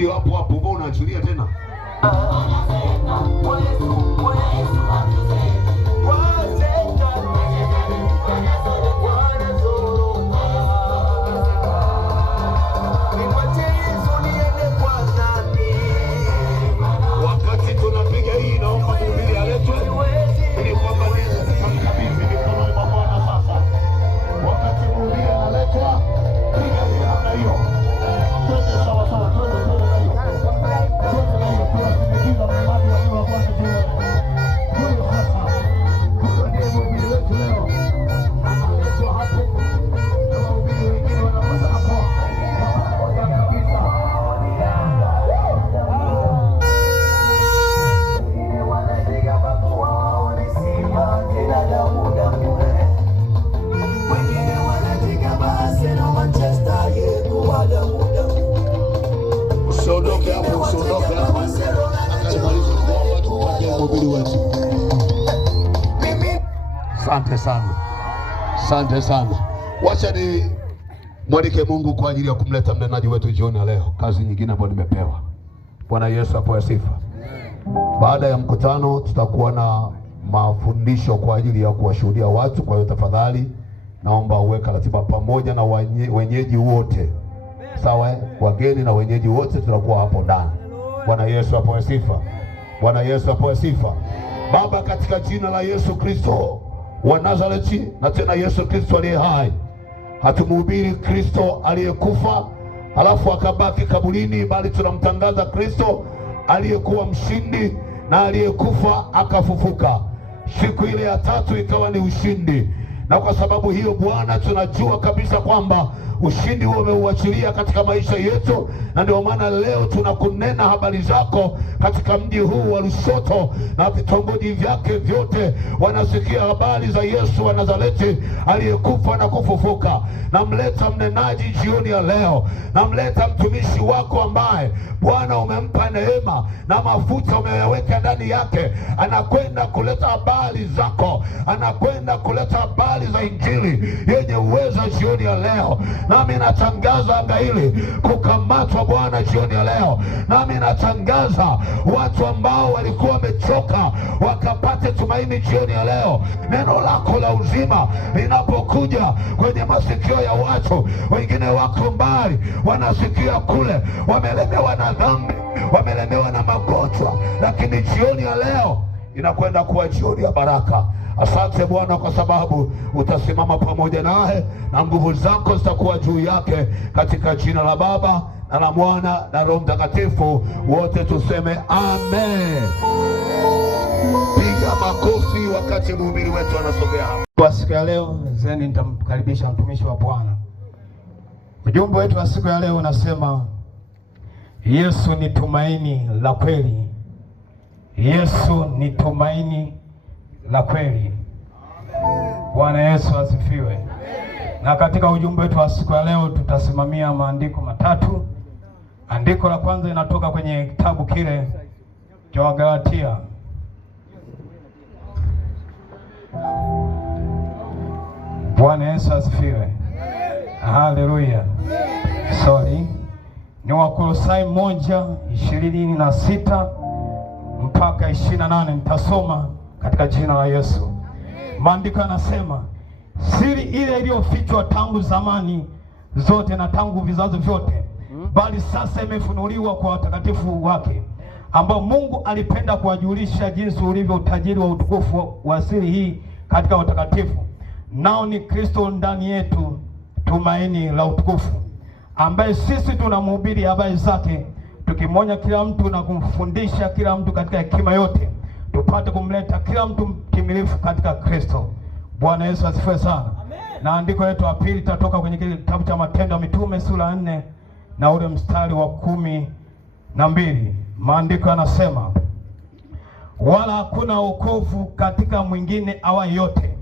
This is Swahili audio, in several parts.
Rudi hapo hapo, mbona unaachilia tena? Wakati tunapiga hii, naomba mhubiri aletwe ili kwamba Yesu tukamkabidhi mikononi mwa Bwana sasa. Wakati mhubiri analetwa, piga hii namna hiyo. Twende sawa sawa, twende na hiyo. Twende na hiyo, tunasindikiza mradi wa Bwana wetu. Huyo sasa, huyo ndiye mhubiri wetu leo. Analetwa hapo. Na wahubiri wengine wanapata hapo. Pamoja kabisa. Usiondoke hapo, usiondoke hapo. Akimaliza kwa watu wapate mhubiri wetu. Asante sana. Asante sana. Wacha ni mwalike Mungu kwa ajili ya kumleta mnenaji wetu jioni ya leo. Kazi nyingine ambayo nimepewa. Bwana Yesu apewe sifa. Baada ya mkutano tutakuwa na mafundisho kwa ajili ya kuwashuhudia watu. Kwa hiyo tafadhali naomba uweka ratiba pamoja na wenyeji wote. Sawa, wageni na wenyeji wote tunakuwa hapo ndani. Bwana Yesu apewe sifa. Bwana Yesu apewe sifa. Baba, katika jina la Yesu Kristo wa Nazareti, na tena Yesu Kristo aliye hai, hatumhubiri Kristo aliyekufa halafu akabaki kaburini, bali tunamtangaza Kristo aliyekuwa mshindi na aliyekufa akafufuka. Siku ile ya tatu ikawa ni ushindi, na kwa sababu hiyo Bwana, tunajua kabisa kwamba ushindi huo umeuachilia katika maisha yetu, na ndio maana leo tunakunena habari zako katika mji huu wa Lushoto na vitongoji vyake vyote. Wanasikia habari za Yesu wa Nazareti aliyekufa na kufufuka. Namleta mnenaji jioni ya leo, namleta mtumishi wako ambaye Bwana umempa neema na mafuta umeyaweka ndani yake. Anakwenda kuleta habari zako, anakwenda kuleta habari za Injili yenye uwezo jioni ya leo. Nami natangaza anga hili kukamatwa Bwana jioni ya leo. Nami natangaza watu ambao walikuwa wamechoka wakapate tumaini jioni ya leo. Neno lako la uzima linapokuja kwenye masikio ya watu, wengine wako mbali, wanasikia kule, wamelemewa na dhambi, wamelemewa na magonjwa, lakini jioni ya leo inakwenda kuwa jioni ya baraka. Asante Bwana kwa sababu utasimama pamoja naye na nguvu zako zitakuwa juu yake, katika jina la Baba na la Mwana na Roho Mtakatifu. Wote tuseme amen. Piga makofi wakati mhubiri wetu anasogea hapa. Kwa siku ya leo zeni nitamkaribisha mtumishi wa Bwana. Ujumbe wetu wa siku ya leo unasema Yesu ni tumaini la kweli. Yesu ni tumaini la kweli. Bwana Yesu asifiwe. Na katika ujumbe wetu wa siku ya leo tutasimamia maandiko matatu. Andiko la kwanza linatoka kwenye kitabu kile cha Wagalatia. Bwana Yesu asifiwe. Haleluya. Ni Wakolosai 1:26 mpaka 28. Nitasoma katika jina la Yesu. Maandiko yanasema, siri ile iliyofichwa tangu zamani zote na tangu vizazi vyote, bali sasa imefunuliwa kwa watakatifu wake, ambao Mungu alipenda kuwajulisha jinsi ulivyo utajiri wa utukufu wa siri hii katika watakatifu, nao ni Kristo ndani yetu, tumaini la utukufu, ambaye sisi tunamhubiri habari zake, tukimwonya kila mtu na kumfundisha kila mtu katika hekima yote, tupate kumleta kila mtu mtimilifu katika Kristo. Bwana Yesu asifiwe sana. Amen. Na andiko letu la pili tatoka kwenye kitabu cha Matendo ya Mitume sura 4 na ule mstari wa 12. Maandiko yanasema, wala hakuna wokovu katika mwingine awaye yote,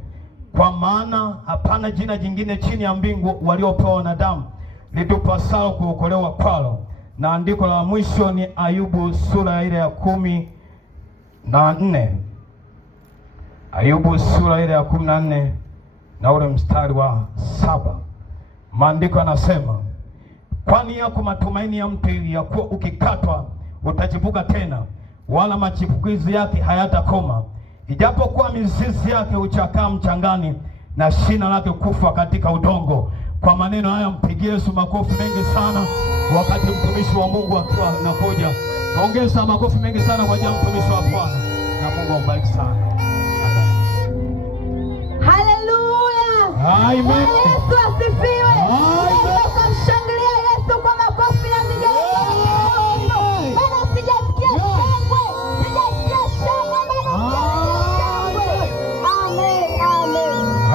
kwa maana hapana jina jingine chini ya mbingu waliopewa wanadamu litupasalo kuokolewa kwalo. Na andiko la mwisho ni Ayubu sura ile ya 14. Ayubu sura ile ya 14 na ule mstari wa 7. Maandiko yanasema, Kwani yako matumaini ya mti ya kuwa ukikatwa utachipuka tena, wala machipukizi yake hayatakoma. Ijapokuwa mizizi yake huchakaa mchangani na shina lake kufa katika udongo. Kwa maneno haya mpigie Yesu makofi mengi sana wakati mtumishi wa Mungu akiwa anakuja. Ongeza makofi mengi sana kwa ajili ya mtumishi wa Bwana, na Mungu akubariki sana. Haleluya. Amen. Yesu asifiwe. Kamshangilia Yesu kwa makofi na vigelegele. Maana sijasikia shangwe. Sijasikia shangwe, maana sijasikia shangwe.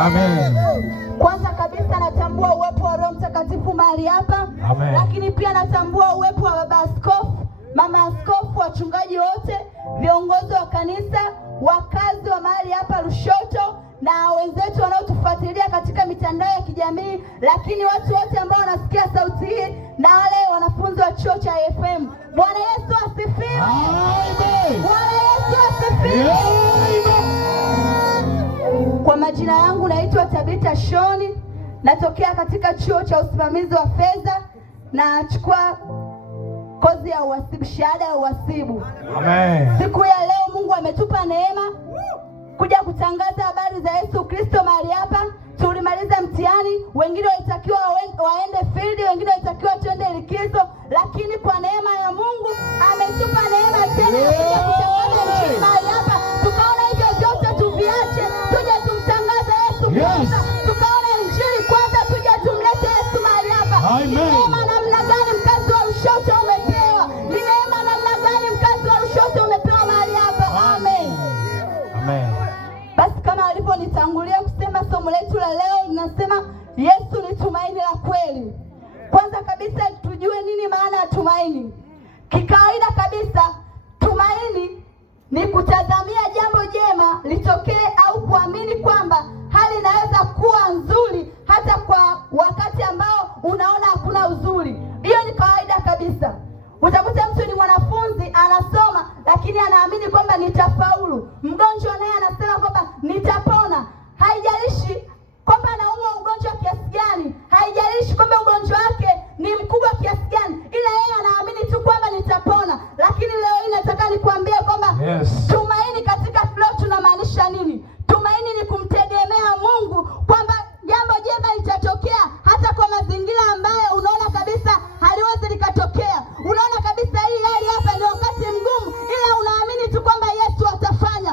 Amen. Kwanza kabisa natambua uwepo wa Roho Mtakatifu mahali hapa. Lakini pia natambua uwepo wa baba askofu, mama askofu, wachungaji wote, viongozi wa kanisa, wakazi wa mahali hapa Lushoto, na wenzetu wanaotufuatilia katika mitandao ya kijamii, lakini watu wote ambao wanasikia sauti hii, na wale wanafunzi wa chuo cha FM. Bwana Yesu asifiwe. Amen. Bwana Yesu asifiwe. Kwa majina yangu naitwa Tabita Shoni, natokea katika chuo cha usimamizi wa fedha, na nachukua kozi ya uhasibu, shahada ya uhasibu. Amen. Siku ya leo Mungu ametupa neema kuja kutangaza habari za Yesu Kristo mahali hapa. Tulimaliza mtihani, wengine walitakiwa waende field, wengine walitakiwa tuende likizo, lakini kwa neema ya Mungu ametupa neema tena kuja kutangaza Injili mahali hapa. Tukaona hivyo vyote tuviache, tuje tumtangaze Yesu Kristo. Tukaona Injili kwanza, tuje tumlete Yesu mahali hapa. Neema namna gani mkazi wa Lushoto umepewa? Ni neema namna gani mkazi wa Lushoto umepewa mahali hapa? Amen. Amen. Basi kama alivyonitangulia kusema, somo letu la leo linasema Yesu ni tumaini la kweli. Kwanza kabisa tujue nini maana ya tumaini. Kikawaida kabisa, tumaini ni kutazamia jambo jema litokee au kuamini kwamba hali inaweza kuwa nzuri hata kwa wakati ambao unaona hakuna uzuri. Hiyo ni kawaida kabisa. Utakuta mtu ni mwanafunzi anasoma, lakini anaamini kwamba nitafaulu. Mgonjwa naye anasema kwamba nitapona. Haijalishi kwamba anaumwa ugonjwa kiasi gani, haijalishi kwamba ugonjwa wake ni mkubwa kiasi gani, ila yeye anaamini tu kwamba nitapona. Lakini leo hii nataka nikwambie kwamba tumaini katika flow tunamaanisha nini? Tumaini ni kumtegemea Mungu kwamba jambo jema litatokea hata kwa mazingira ambayo unaona kabisa haliwezi likatokea. Unaona kabisa hii hali hapa ni wakati mgumu, ila unaamini tu kwamba Yesu atafanya.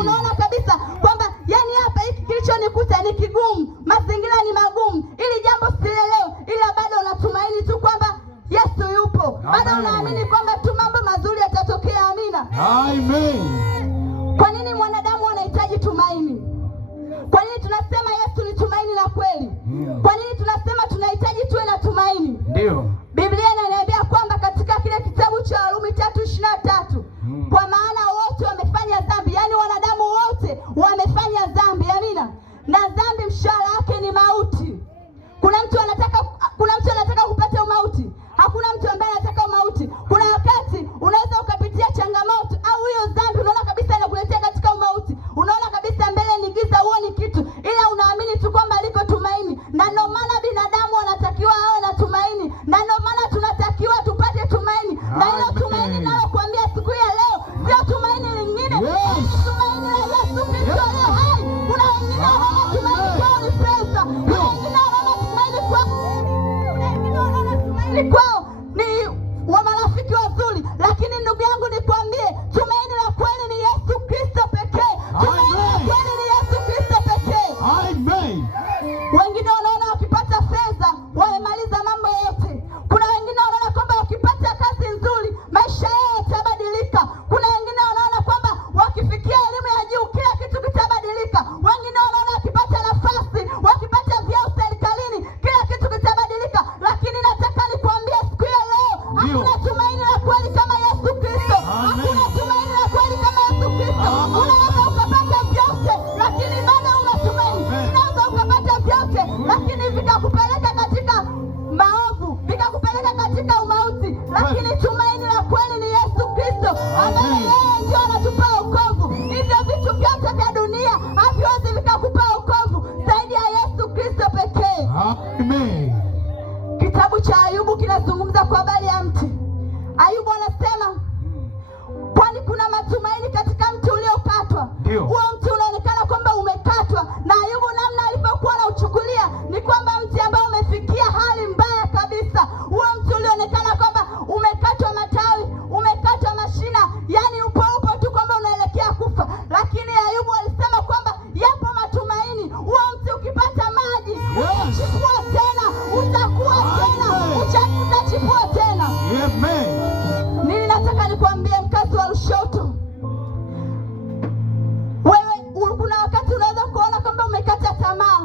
Unaona kabisa kwamba yani hapa hiki kilichonikuta ni kigumu, mazingira ni magumu, ili jambo sielewe, ila bado unatumaini tu kwamba Yesu yupo. Bado unaamini kwamba tu mambo mazuri yatatokea. Amina. Amen. Kwa nini mwanadamu anahitaji tumaini? Kwa nini tunasema Yesu ni tumaini la kweli? Kwa nini tunasema tunahitaji tuwe na tumaini? Ndio. Biblia inaniambia kwamba katika kile kitabu cha Warumi 3:23, kwa maana wote wamefanya dhambi, yani wanadamu wote wamefanya dhambi. Amina. Na dhambi mshahara wake ni mauti. Kuna mtu anataka kupata umauti? Hakuna mtu ambaye anataka umauti. Kuna wakati unaweza ukapitia changamoto au hiyo dhambi unaona kabisa inakuletea katika umauti. Unaona kabisa mbele ni giza, huoni kitu, ila unaamini tu kwamba liko tumaini. Na ndio maana binadamu wanatakiwa awe na tumaini, na ndio maana tunatakiwa tupate tumaini. Na hilo tumaini nalokuambia siku ya leo sio tumaini lingine, ni tumaini la Yesu Kristo aliye hai. Kuna wengine wanaona tumaini kwao ni pesa, kuna wengine wanaona tumaini kwao ni wa marafiki wazuri, lakini ndugu yangu nikwambie, tumaini la kweli ni Yesu Kristo pekee. Tumaini la kweli ni Yesu Kristo pekee. Amen. Wengine wanaona wakipata fedha wamemaliza mambo yote. Kuna wengine wanaona kwamba wakipata kazi nzuri maisha yao yatabadilika. Kuna wengine wanaona kwamba wakifikia elimu ya juu kila kitu kitabadilika. Wengine wanaona wakipata nafasi, wakipata vyeo serikalini kila kitu kitabadilika. Lakini nataka nikwambie siku ya leo, hakuna tumaini la kweli kama Yesu Kristo. Hakuna tumaini la kweli kama Yesu Kristo. Unaweza ukapata vyote lakini bado una tumaini. Unaweza ukapata vyote lakini vikakupeleka katika maovu, vikakupeleka katika umauti, lakini tumaini la kweli ni Yesu Kristo, ambaye yeye ndio anatupa wokovu. Hivyo vitu vyote vya dunia haviwezi vikakupa wokovu zaidi ya Yesu Kristo pekee. Amen. Kitabu cha Ayubu katika mti. Ayubu anasema kwani kuna matumaini katika mti uliokatwa. Huo mti unaonekana kwamba umekatwa, na Ayubu namna alivyokuwa anauchukulia ni kwamba mti ambao umefikia hali mbaya kabisa. Huo mti ulionekana kwamba umekatwa matawi, umekatwa mashina, yani upo tu kwamba unaelekea kufa. Lakini Ayubu alisema kwamba yapo matumaini. Huo mti ukipata maji utachipua tena, utakuwa tena, utachipua tena. Amen. Nini nataka nikwambie mkazi wa Lushoto, wewe kuna wakati unaweza kuona kwamba umekata tamaa.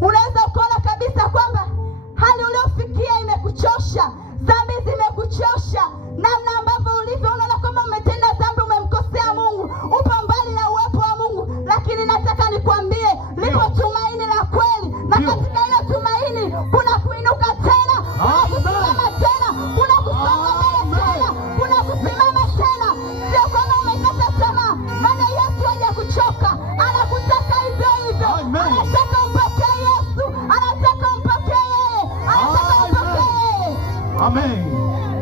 Unaweza kuona kabisa kwamba hali uliofikia imekuchosha, dhambi zimekuchosha, namna ambavyo ulivyo unaona kwamba umetenda dhambi, umemkosea Mungu, upo mbali na uwepo wa Mungu. Lakini nataka nikwambie lipo tumaini la kweli, na katika ile tumaini kuna kuinuka tena, kuna kusimama tena, kuna kusonga mbele tena, kuna kusimama tena. Sio kwamba umekata tamaa, maana Yesu hajakuchoka, anakutaka hivyo hivyo. Anataka umpokee Yesu, anataka umpokee yeye, anataka umpokee yeye. Amen.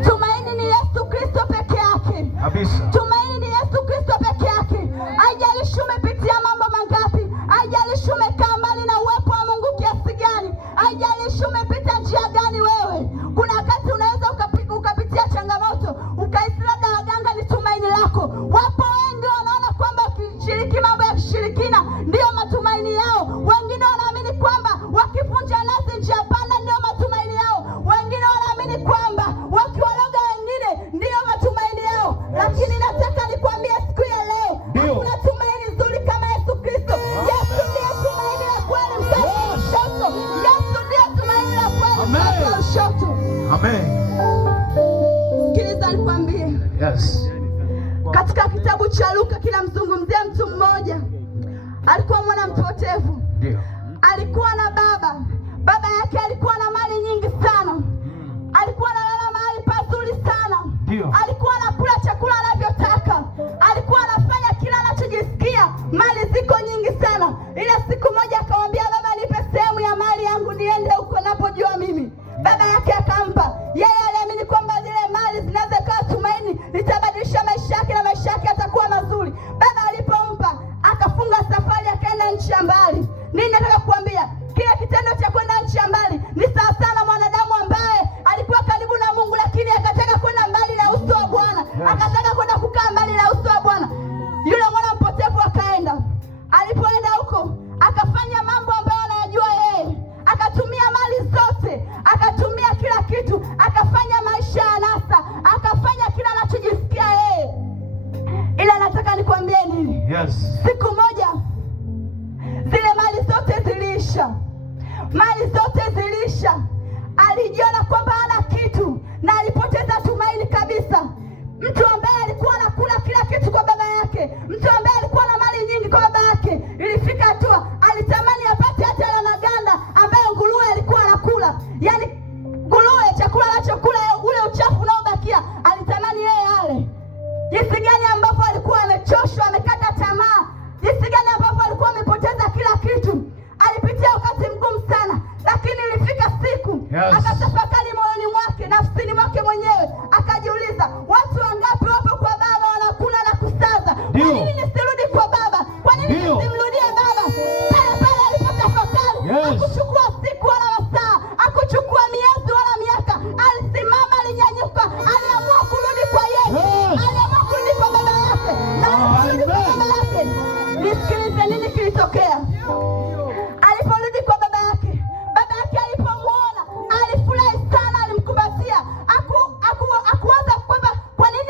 Tumaini ni Yesu Kristo peke yake kabisa. Tumaini ni Yesu Kristo peke yake. Haijalishi umepitia mambo mangapi, haijalishi umekaa mbali na uwepo wa Mungu kiasi gani, haijalishi umepita njia gani wewe. Kuna wakati unaweza ukapitia changamoto, ukahisi labda waganga ni tumaini lako. Wapo wengi wanaona kwamba wakishiriki mambo ya kishirikina ndio matumaini yao. Wengine wanaamini kwamba wakivunja nasi njia panda ndio matumaini yao. Wengine wanaamini kwamba wakiwaloga wengine ndio matumaini yao. Lakini nataka nikwambie siku ya leo, hakuna tumaini nzuri kama Yesu Kristo. Yesu ndiye tumaini la kweli mkazi wa Lushoto. Yesu ndiye tumaini la kweli mkazi wa Lushoto. Amen. Sikiliza nikwambie. Yes. Katika kitabu cha Luka kinamzungumzia mtu mmoja, alikuwa mwana mpotevu. Ndio. Alikuwa na baba yake alikuwa na mali nyingi sana. Alikuwa analala mahali pazuri sana. Ndio. Alikuwa anakula chakula anavyotaka. Alikuwa anafanya kila anachojisikia. Mali ziko nyingi sana. Ile siku moja akamwambia baba, nipe sehemu ya mali yangu niende huko napojua mimi. Baba yake akampa. Yeye aliamini kwamba zile mali zinaweza kuwa tumaini, litabadilisha maisha yake na maisha yake yatakuwa mazuri. Baba alipompa, akafunga safari akaenda nchi ya mbali. Nini nataka kuambia? Kila kitendo cha kwenda nchi ya mbali ni sawa sana mwanadamu ambaye alikuwa karibu na Mungu, lakini akataka kwenda mbali na uso wa Bwana. Akataka kwenda kukaa mbali na uso wa Bwana. Yule mwana mpotevu akaenda. Alipoenda huko, akafanya mambo ambayo anayajua yeye. Akatumia mali zote, akatumia kila kitu, akafanya maisha ya anasa, akafanya kila anachojisikia yeye. Ila nataka nikwambie nini? Yes. Siku moja zile mali zote ziliisha. Mali zote ziliisha. Alijiona kwamba hana kitu na alipoteza tumaini kabisa. Mtu ambaye alikuwa anakula kila kitu kwa baba yake, mtu ambaye alikuwa na mali nyingi kwa baba yake, ilifika hatua alitamani apate hata ile maganda ambayo nguruwe alikuwa anakula. Yaani nguruwe chakula anachokula, ule uchafu unaobakia, alitamani yeye ale. Jinsi gani ambapo alikuwa amechoshwa, amekata tamaa. Jinsi gani ambapo alikuwa amepoteza kila kitu. Alipitia wakati mgumu sana, lakini ilifika siku akatafakari moyoni mwake, nafsini mwake mwenyewe, akajiuliza, watu wangapi wapo kwa baba wanakula na kusaza? Kwa nini nisirudi kwa baba? Kwa nini nisimrudie baba? Pale pale alipotafakari, hakuchukua siku wala masaa, hakuchukua miezi wala miaka. Alisimama, alinyanyuka, aliamua kurudi kwa Yesu. Aliamua kurudi kwa baba yake. Na aliporudi kwa baba yake, nisikilize nini kilitokea. Aliporudi kwa baba yake alipomwona alifurahi sana, alimkumbatia. Akuwaza kwamba kwa nini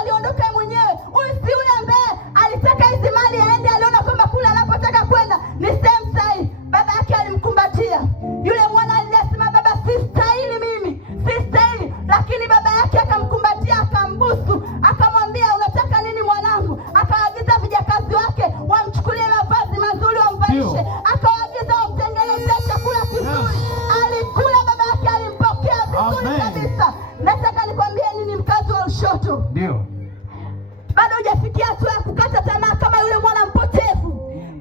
aliondoka mwenyewe. Huyu si yule ambaye alitaka hizi mali aende, aliona kwamba kule anapotaka kwenda ni sehemu sahihi. Baba yake alimkumbatia. Yule mwana alisema, baba, sistahili mimi, sistahili. Lakini baba yake akamkumbatia, akambusu, akamwambia, unataka nini mwanangu? Akaagiza vijakazi wake wamchukulie mavazi mazuri, wamvalishe. Akawaagiza wamtengenezee chakula kizuri. Alikula, baba yake alimpokea vizuri kabisa. Nataka nikwambie nini mkazi wa Lushoto? Ndio. Bado hujafikia hatua ya kukata tamaa kama yule mwana mpotevu.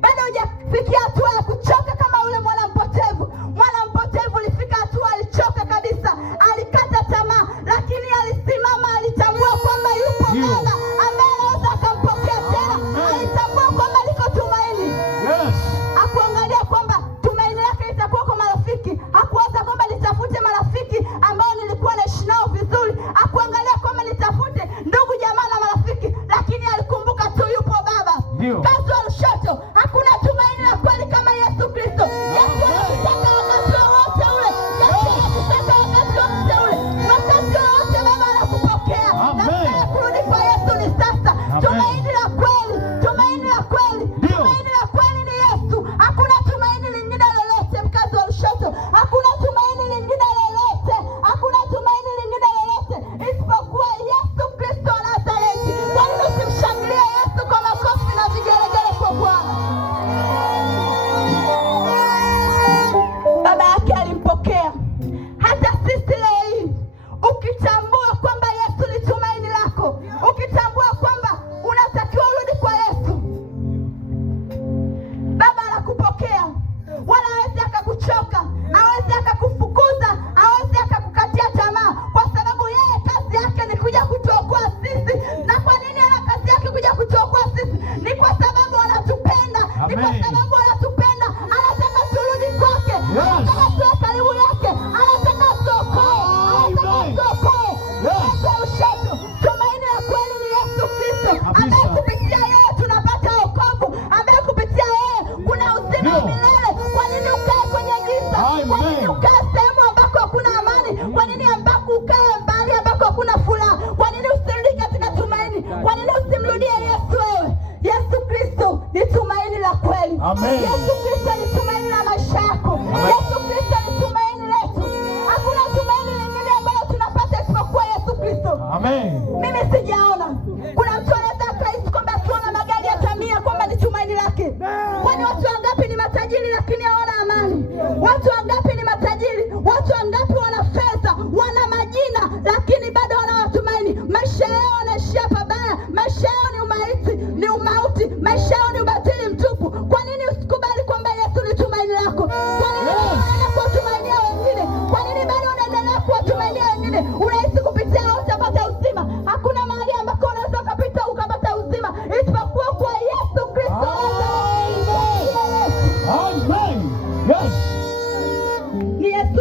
Bado hujafikia hatua ya kuchoka kama yule mwana mpotevu. Mwana mpotevu alifika hatua alichoka kabisa. Alikata tamaa, lakini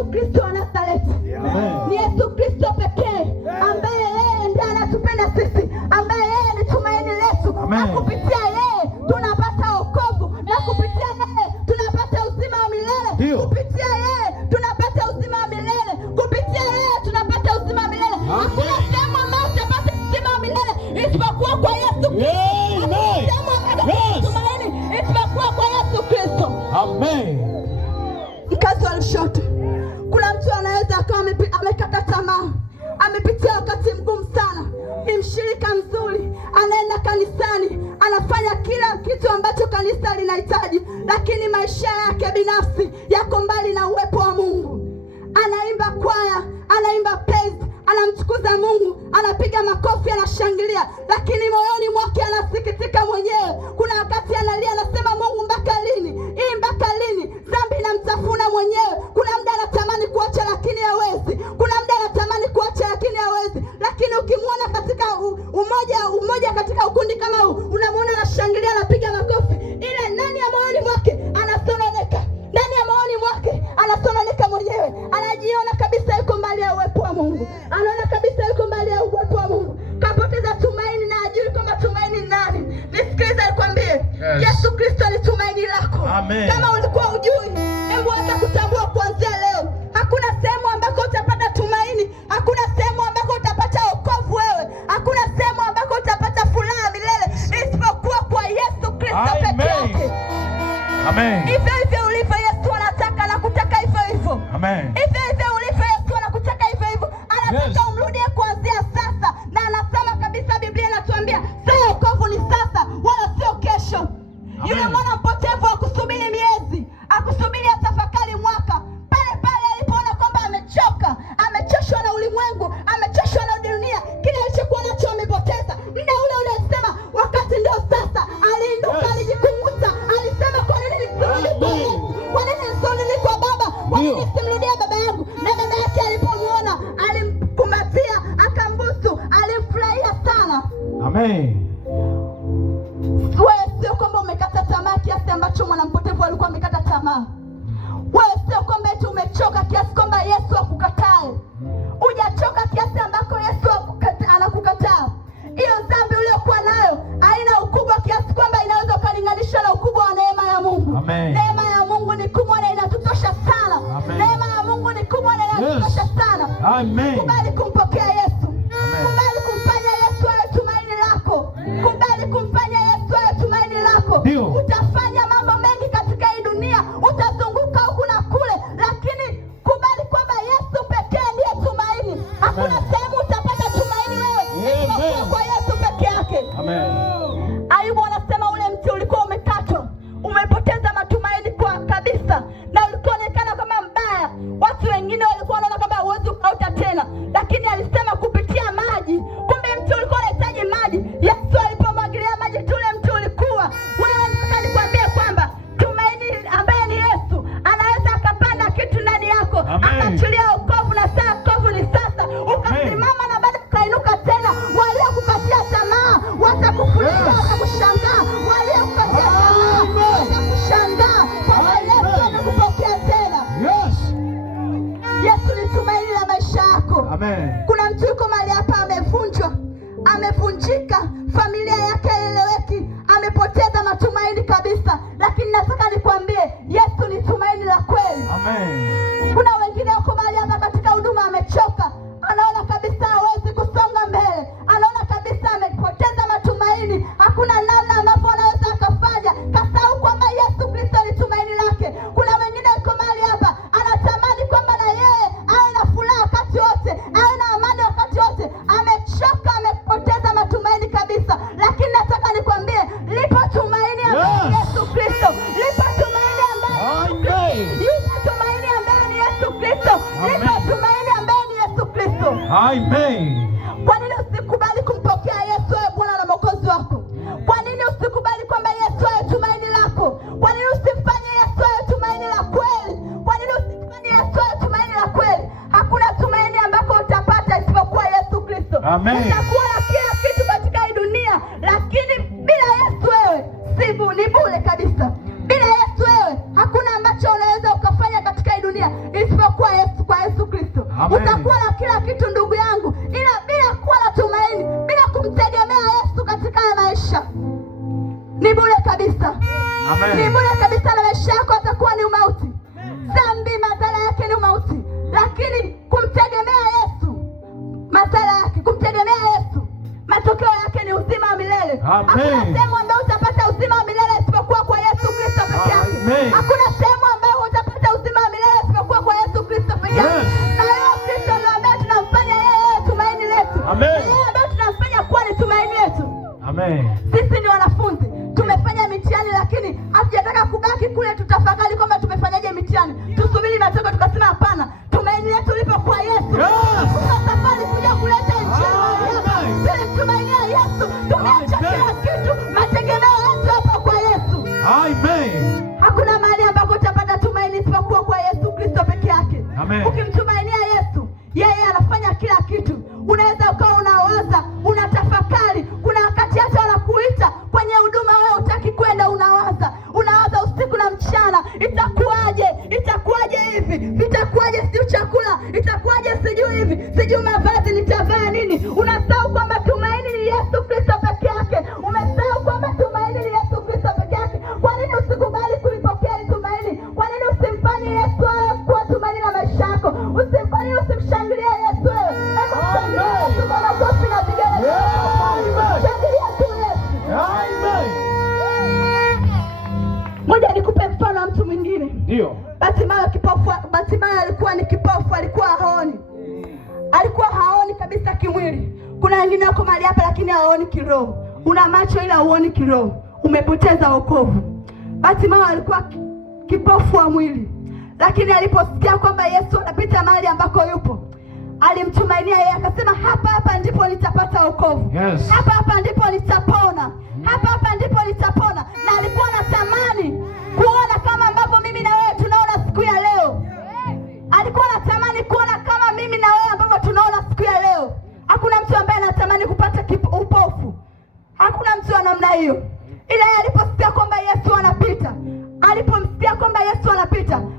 Yesu Kristo wa Nazareti. Ni Yesu Kristo pekee ambaye yeye ndiye anatupenda sisi, ambaye yeye ni tumaini letu. Na kupitia yeye tunapata wokovu, na kupitia yeye tunapata uzima wa milele. Kupitia yeye tunapata uzima wa milele. Kupitia yeye tunapata uzima wa milele. Hakuna sehemu ambayo utapata uzima wa milele isipokuwa kwa Yesu Kristo. Tumaini isipokuwa kwa Yesu Kristo. Amen. Mkazi wa Lushoto, kuna mtu anaweza akawa amekata tamaa, amepitia wakati mgumu sana, ni mshirika mzuri, anaenda kanisani, anafanya kila kitu ambacho kanisa linahitaji, lakini maisha yake binafsi yako mbali na uwepo wa Mungu. Anaimba kwaya, anaimba praise, anamtukuza Mungu, anapiga makofi, anashangilia, lakini moyoni mwake anasikitika mwenyewe. Kuna wakati analia, anasema Mungu, mpaka lini? Hii mpaka lini? Dhambi inamtafuna mwenyewe. Kuna muda anatamani kuacha lakini hawezi. Kuna muda anatamani kuacha lakini hawezi. Lakini ukimwona katika umoja katika ukundi kama huu, unamwona anashangilia, anapiga makofi, ile ndani ya moyoni mwake anasononeka. Ndani ya moyoni mwake anasononeka mwenyewe. Anajiona kabisa yuko mbali ya uwepo wa Mungu. Anaona kabisa yuko mbali ya uwepo wa Mungu. Kapoteza tumaini na ajui kama tumaini ni nani. Nisikilize nikwambie, Yesu Kristo ni tumaini lako. Amen. Kama ulikuwa hujui, hebu anza kutambua kuanzia leo. Hakuna sehemu ambako utapata tumaini, hakuna sehemu ambako utapata wokovu wewe, hakuna sehemu ambako utapata furaha milele isipokuwa kwa Yesu Kristo peke yake. Amen. Hivyo hivyo ulivyo Yesu anataka na kutaka hivyo hivyo. Amen. Hivyo hivyo ulivyo Yesu anakutaka hivyo hivyo. Anataka umrudie kuanzia sasa. Na anasema kabisa, Biblia inatuambia sasa wokovu ni sasa wala sio kesho. Yule mwana mpotevu akusubiri miezi, akusubiri atafakari mwaka, pale pale alipoona kwamba amechoka, amechoshwa na ulimwengu, amechoshwa na dunia, kile alichokuwa nacho amepoteza. Muda ule alisema wakati ndio sasa. Aliinuka, alijikumbusha, alisema kwa nini nisirudi kwa Yesu? Kwa nini nisirudi kwa Baba? Kwa nini nisimrudie baba yangu? Na baba yake alipomuona alimkumbatia, akambusu, alimfurahia sana. Amen. Wewe sio kwamba umekata tamaa kiasi ambacho mwanampotevu alikuwa amekata tamaa. Wewe sio kwamba eti umechoka kiasi kwamba Yesu akukatae. Hujachoka kiasi ambako Yesu anakukataa. Hiyo dhambi uliyokuwa nayo haina ukubwa kiasi kwamba inaweza kulinganishwa na ukubwa wa neema ya Mungu. Amen. Neema ya Mungu ni kubwa na inatutosha sana. Amen. Neema ya Mungu ni kubwa na inatutosha sana. Amen. Kubali kumpokea Yesu. Amen. Kubali kumfanya Yesu awe tumaini lako. Kubali kumfanya Yesu awe tumaini lako. Ndio. Utafanya mambo mengi katika hii dunia, utazunguka huku na kule, lakini kubali kwamba Yesu pekee ndiye tumaini. Hakuna sehemu utapata tumaini wewe isipokuwa kwa Yesu peke yake. Amen. Ayubu anasema ule mti ulikuwa umekatwa, umepoteza matumaini kwa kabisa, na ulikuwa onekana kama mbaya. Watu wengine walikuwa wanaona kama huwezi ukauta tena, lakini alisema kupitia maji. Kumbe mti ulikuwa unahitaji maji. Yesu alipomwagilia maji tule mti ulikuwa. Wewe nataka nikwambie kwamba tumaini ambaye ni Yesu anaweza akapanda kitu ndani yako, akachilia wokovu, na sasa wokovu ni sasa. Ukasimama na baada ukainuka tena. Waliokukatia tamaa watakufunika, watakushangaa. Waliokukatia tamaa watakushangaa kwamba Yesu amekupokea tena. Yesu ni tumaini la maisha yako. Amen. Kuna mtu yuko mahali hapa amevunjwa, amevunjika, familia yake haieleweki, amepoteza matumaini kabisa, lakini nataka nikwambie Yesu ni tumaini la kweli. Amen. Kuna wengine wako mahali hapa katika huduma, amechoka, anaona kabisa hawezi kusonga mbele, anaona kabisa amepoteza matumaini, hakuna namna ambavyo anaweza akafanya, kasahau kwamba Yesu Kristo ni tumaini lake. Kuna wengine wako mahali hapa anatamani kwamba na yeye awe na furaha wakati wote, awe na amani wakati wote, amechoka, amepoteza matumaini kabisa, lakini nataka nikwambie lipo tumaini ambaye Yesu Kristo, lipo tumaini ambaye yupo tumaini ambaye ni Yesu Kristo, lipo tumaini ambaye ni Yesu Kristo. Amen. Kwa nini usikubali kumpokea Yesu awe Bwana na Mwokozi wako? Kwa nini usikubali kwamba Yesu awe tumaini lako? Kwa nini usifanye Yesu awe tumaini la kweli? Kwa nini usifanye Yesu awe tumaini la kweli? Hakuna tumaini ambako utapata isipokuwa Yesu Kristo. Amen. Utakuwa na kila kitu katika hii dunia, lakini bila Yesu wewe ni bure kabisa. Bila Yesu wewe hakuna ambacho unaweza ukafanya katika hii dunia isipokuwa Yesu utakuwa na kila kitu ndugu yangu, ila bila kuwa na tumaini, bila kumtegemea Yesu katika haya maisha ni bure kabisa. Amen. Ni bure kabisa, na maisha yako atakuwa ni umauti. Dhambi madhara yake ni umauti, lakini kumtegemea Yesu, madhara yake, kumtegemea Yesu, matokeo yake ni uzima wa milele. Hakuna sehemu ambayo utapata uzima wa milele isipokuwa kwa Yesu Kristo peke yake. Hakuna sehemu ambayo utapata uzima wa milele isipokuwa kwa Yesu Kristo peke yake. Na leo Kristo ndio ambaye tunamfanya yeye tumaini letu. Yeye ambaye tunamfanya kuwa ni tumaini letu. Amen. Sisi ni wanafunzi, tumefanya mitihani, lakini hatujataka kubaki kule tutafakari kwamba tumefanyaje mitihani, tusubiri matokeo tukasema hapana. Tumaini letu lipo kwa Yesu. Kuna safari kuja kuleta injili. Tulimtumainia Yesu, tumeacha kila kitu, mategemeo yetu hapo kwa Yesu. Amen. Hakuna mahali ambako utapata tumaini isipokuwa kwa Yesu Kristo peke yake. Ukimtumainia Yesu, yeye anafanya kila kitu. Unaweza ukawa unawaza, unatafakari, kuna wakati hata wanakuita kwenye huduma wewe hutaki kwenda, unawaza usiku na mchana, itakuwaje hivi, itakuwaje sijui chakula, itakuwaje sijui hivi, sijui mavazi nitavaa nini. Unasahau kwamba tumaini ni Yesu Kristo peke yake. Umesahau kwamba tumaini ni Yesu Kristo peke yake. Kwa nini usikubali kulipokea tumaini? Kwa nini usimfanye Yesu kuwa tumaini la maisha yako? Usimshangilie Yesu wewe. Ngoja nikupe mfano wa mtu mwingine. Ndio. Bartimayo alikuwa ni kipofu, alikuwa haoni kabisa kimwili. Kuna wengine wako mahali hapa lakini hawaoni kiroho. Una macho ila huoni kiroho. Umepoteza wokovu. Bartimayo alikuwa kipofu wa mwili, lakini aliposikia kwamba Yesu anapita mahali ambako yupo, alimtumainia yeye, akasema hapa ndipo nitapata wokovu. Yes. Hapa ndipo nitapona. Hapa ndipo nitapona. Na alikuwa anatamani kuona kama ambavyo mimi na wewe tunaona siku ya leo. Alikuwa anatamani kuona kama mimi na wewe ambavyo tunaona siku ya leo. Hakuna mtu ambaye anatamani kupata upofu. Hakuna mtu wa namna hiyo. Ila aliposikia kwamba Yesu anapita,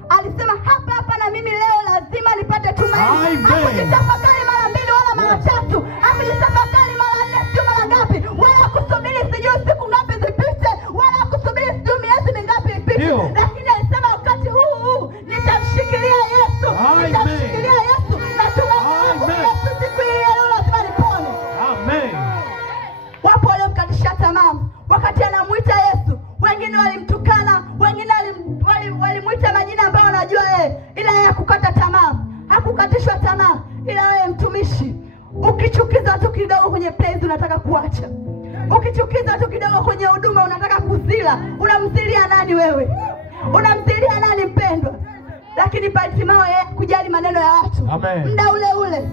alisema hapa na mimi leo lazima nipate tumaini. Hakujitafakari mara mbili wala mara tatu. Hakujitafakari mara nne, sio mara ngapi. Wala kusubiri sijui siku ngapi zipite, wala kusubiri sijui miezi mingapi ipite. Lakini alisema wakati huu nitamshikilia Yesu. Nitamshikilia Yesu na tumaini Yesu siku hii leo lazima nipone. Amen. Wapo waliomkatisha tamaa wakati anamuita Yesu. Wengine walimtukana, wengine walimuita majina ambayo wanajua yeye, ila yeye hakukata tamaa. Hakukatishwa tamaa. Ila wewe mtumishi, ukichukizwa tu kidogo kwenye praise unataka kuacha. Ukichukizwa tu kidogo kwenye huduma unataka kuzila. Unamzilia nani wewe? Unamzilia nani mpendwa? Lakini Bartimayo yeye kujali maneno ya watu. Muda ule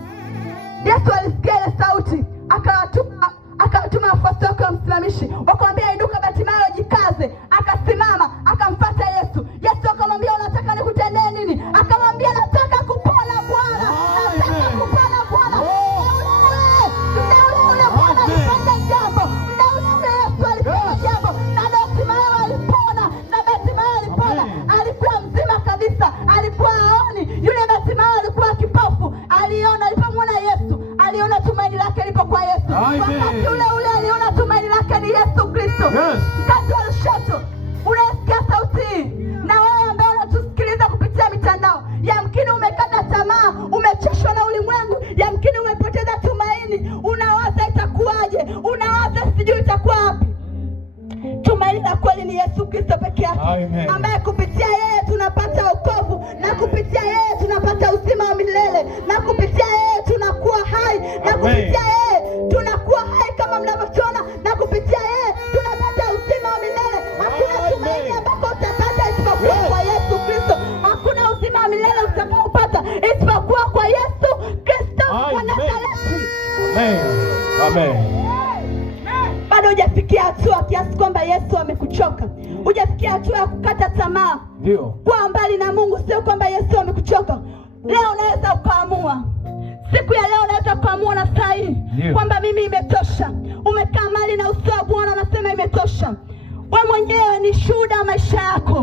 Yesu alisikia ile sauti, akawatuma wafuasi wake wamsimamishi. Wakamwambia inuka Bartimayo, jikaze. Akasimama, akamfuata Yesu. Yesu akamwambia unataka nikutendee nini? Akamwambia nataka kupona Bwana. Nataka kupona Bwana. Muda ule Bwana alifanya jambo. Muda ule Yesu alifanya jambo. Na Bartimayo alipona. Alikuwa mzima kabisa. Alikuwa haoni. Yule Bartimayo alikuwa kipofu. Aliona, alipomwona Yesu, aliona tumaini lake lipo kwa Yesu. Wakati ule aliona tumaini lake ni Yesu Kristo. Mkazi wa Lushoto, unasikia sauti hii, na wewe ambaye unatusikiliza kupitia mitandao, yamkini umekata tamaa, umechoshwa na ulimwengu, yamkini umepoteza tumaini, unawaza itakuwaje, unawaza sijui itakuwa wapi. Tumaini la kweli ni Yesu Kristo peke yake, ambaye kupitia yeye tunapata wokovu, na kupitia yeye tunapata uzima wa milele, na kupitia yeye tunakuwa hai, na kupitia yeye tunakuwa hai kama mnavyoona, na kupitia yeye tunapata uzima wa milele. Hakuna tumaini ambako utapata isipokuwa kwa Yesu Kristo. Hakuna uzima wa milele utakaopata isipokuwa kwa Yesu Kristo wa Nazareti. Amen. Bado hujafikia hatua kiasi kwamba Yesu amekuchoka. Hujafikia hatua ya kukata tamaa. Ndio. Kwa mbali na Mungu, sio kwamba Yesu amekuchoka. Leo unaweza ukaamua. Siku ya leo unaweza ukaamua na saa hii kwamba mimi imetosha. Umekaa mali na uso wa Bwana unasema imetosha. Wewe mwenyewe ni shuhuda wa maisha yako.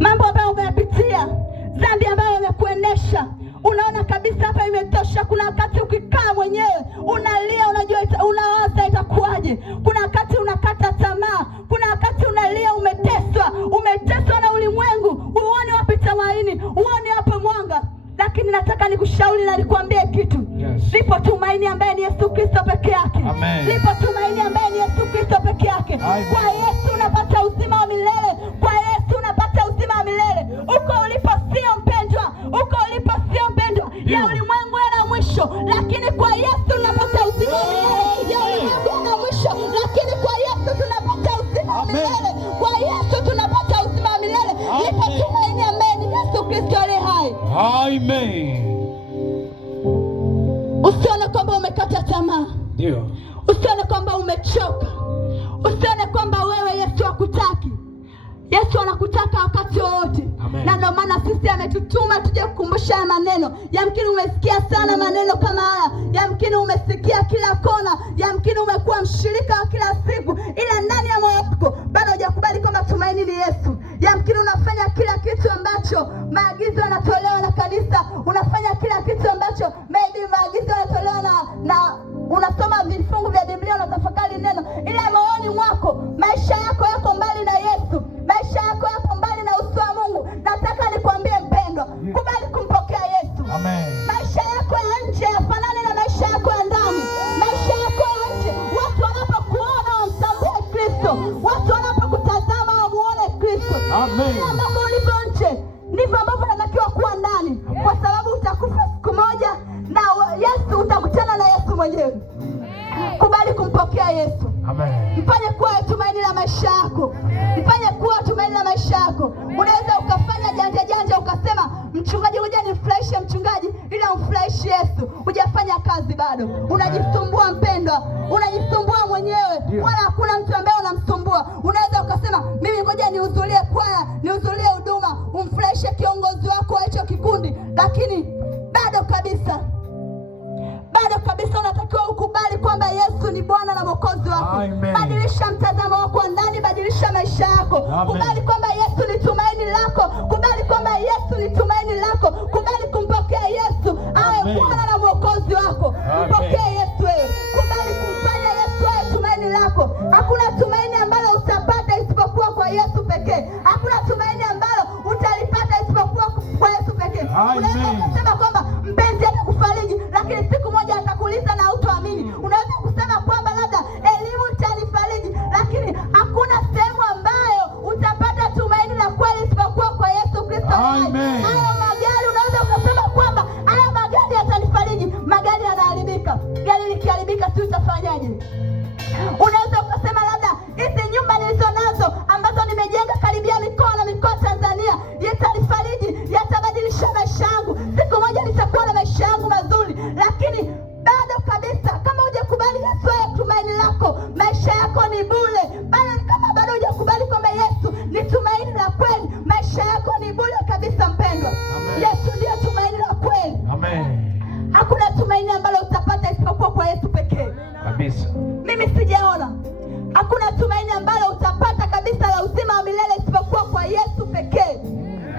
Mambo ambayo umeyapitia, dhambi ambayo umekuendesha, unaona kabisa lakini nataka nikushauri na nikwambie kitu. Lipo tumaini ambaye ni Yesu Kristo peke yake. Lipo tumaini ambaye ni Yesu Kristo peke yake. Kwa Yesu unapata uzima wa milele. Kwa Yesu unapata uzima wa milele. Uko ulipo sio mpendwa, uko ulipo sio mpendwa. Ya ulimwengu yana mwisho, lakini kwa Yesu unapata uzima wa milele. Ya ulimwengu yana mwisho, lakini kwa Yesu tunapata uzima wa milele. Kwa Yesu tunapata uzima wa milele. Lipo tumaini ambaye ni Yesu Kristo aliye hai. Amen. Usione kwamba umekata tamaa. Ndio. Usione kwamba umechoka. Usione kwamba wewe Yesu hakutaki. Yesu anakutaka wakati wote. Na ndio maana sisi ametutuma tuje kukumbusha maneno. Yamkini umesikia sana maneno kama haya. Yamkini umesikia kila kona. Yamkini umekuwa mshirika wa kila siku. Ila ndani ya moyo wako bado hujakubali kwamba tumaini ni Yesu. Yamkini unafanya kila kitu ambacho maagizo yanatolewa na kanisa. Unafanya kila kitu ambacho maybe maagizo yanatolewa na unasoma vifungu vya Biblia, unatafakari neno. Ila moyoni mwako maisha yako yako mbali na Yesu. Maisha yako yako mbali na uso wa Mungu. Nataka nikwambie mpendwa, kubali kumpokea Yesu. Amen. Maisha yako ya nje yafanane na maisha yako ya ndani. Maisha yako ya nje, watu wanapokuona wamtambue Kristo. Watu wanapokutazama wamuone Kristo. Amen. Kama ulivyo nje, ndivyo ambavyo unatakiwa kuwa ndani. Kwa sababu utakufa siku moja na Yesu, utakutana na Yesu mwenyewe. Kubali kumpokea Yesu. Amen. Mfanye kuwa tumaini la maisha yako. Mfanye kuwa tumaini la maisha yako. Unaweza ukafanya janja ukasema mchungaji ngoja nimfurahishe mchungaji, ila umfurahishi Yesu. Hujafanya kazi bado. Unajisumbua mpendwa. Unajisumbua mwenyewe. Wala hakuna mtu ambaye unamsumbua. Unaweza ukasema mimi ngoja nihudhurie kwaya, nihudhurie huduma, umfurahishe kiongozi wako wa hicho kikundi, lakini bado kabisa unatakiwa ukubali kwamba Yesu ni Bwana na Mwokozi wako. Badilisha mtazamo wako ndani, badilisha maisha yako. Kubali kwamba Yesu ni tumaini lako. Kubali kwamba Yesu ni tumaini lako. Kubali kumpokea Yesu awe Bwana na Mwokozi wako. Mpokee Yesu wewe. Kubali kumfanya Yesu awe tumaini lako. Hakuna tumaini ambalo utapata isipokuwa kwa Yesu pekee. Hakuna tumaini ambalo utalipata isipokuwa kwa Yesu pekee. Unaweza kusema kwamba mpenzi atakufariji, lakini siku moja atakuuliza na hutaamini. Unaweza kusema kwamba labda elimu itanifariji, lakini hakuna sehemu ambayo utapata tumaini la kweli isipokuwa kwa Yesu Kristo. Haya magari, unaweza ukasema kwamba haya magari yatanifariji. Magari yanaharibika. Gari likiharibika tu utafanyaje? Unaweza ukasema labda hizi nyumba nilizo nazo ambazo nimejenga karibia mikoa na mikoa Tanzania yatanifariji, yatabadilisha maisha yangu. Siku moja nitakuwa na maisha yangu mazuri, lakini bado kabisa kama hujakubali Yesu awe tumaini lako, maisha yako ni bure. Kama bado hujakubali kwamba Yesu ni tumaini la kweli, maisha yako ni bure kabisa mpendwa. Yesu ndiye tumaini la kweli. Amen. Hakuna tumaini ambalo utapata isipokuwa kwa Yesu pekee. Kabisa. Mimi sijaona. Hakuna tumaini ambalo utapata kabisa la uzima wa milele isipokuwa kwa Yesu pekee.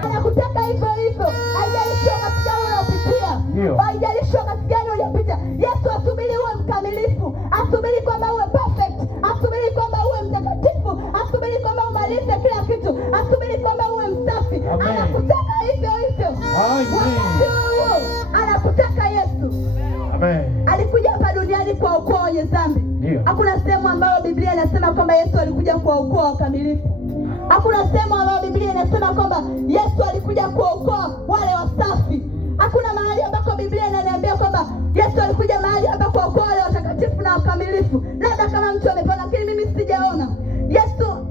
Anakutaka hivyo hivyo. Haijalishi wakati gani unapitia. Haijalishi wakati gani uliopita. Yesu asubiri uwe mkamilifu. Asubiri kwamba uwe perfect. Asubiri kwamba uwe mtakatifu. Asubiri kwamba umalize kila kitu. Asubiri kwamba uwe msafi. Anakutaka hivyo hivyo. Anakutaka Yesu. Amen. Alikuja hapa duniani kuwaokoa wenye dhambi. Hakuna sehemu ambayo Biblia inasema kwamba Yesu alikuja kuwaokoa wakamilifu. Hakuna sehemu ambayo Biblia inasema kwamba Yesu alikuja kuwaokoa wale wasafi. Hakuna mahali ambako Biblia inaniambia kwamba Yesu alikuja mahali ambako kuwaokoa wale watakatifu na wakamilifu. Labda kama mtu amepona, lakini mimi sijaona.